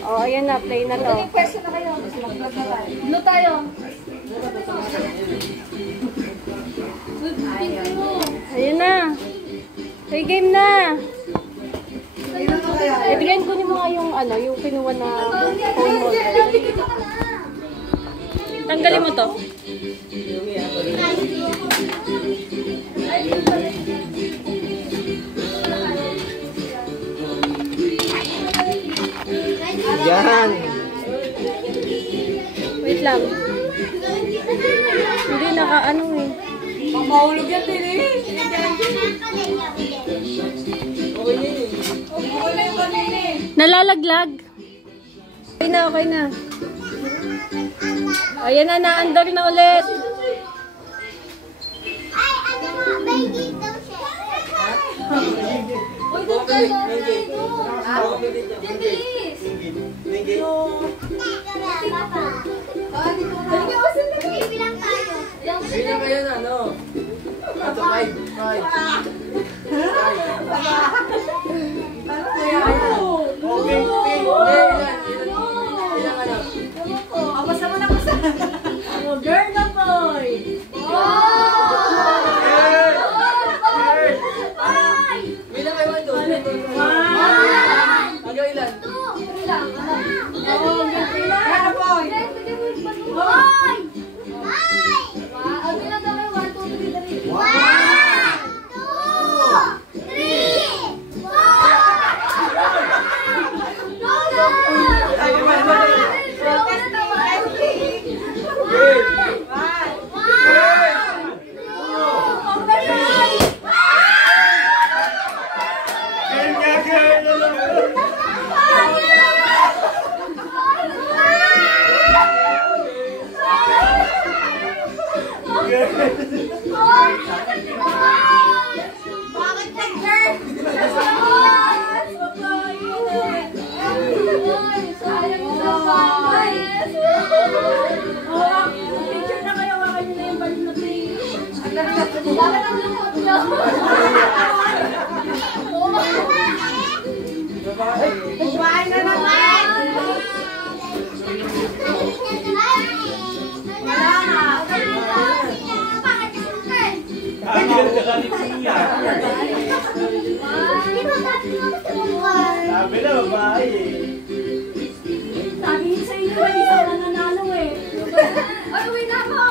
Oh, ayan na, play na to. Pwesto na kayo. Blue tayo. Ayun na. Play game na. Ibigyan ko niyo mga yung ano, yung kinuha na phone mo. Tanggalin mo to. Yan. Wait lang. Hindi naka-ano eh. Mamahulog yan din eh. Nalalaglag. Okay na, okay na. Ayan na, na-under na ulit. Ay, ano mo, may dito siya. Uy, doon ka na. Bilis. Bibilang tayo. Bilang kayo na, no? Ito, 5. Okay, ilang ano? Basta mo na basta. Girl na boy. Bilang kayo, 1, 2, 3. Hanggang ilan? 3 lang. Girl na boy. Hoy! Ang bilang daw kayo, 1, 2, 3, 3. 1, 2, 3, Bakit ka, girl? Sayang yung sabay. Picture na kayo, wakan nyo na yung balik na tree. Bakit ang lungkot nyo? Kumain na naman! Sabi na, babae. Sabi niyo sa inyo, isang nananalo eh. Ay, uwi na ako!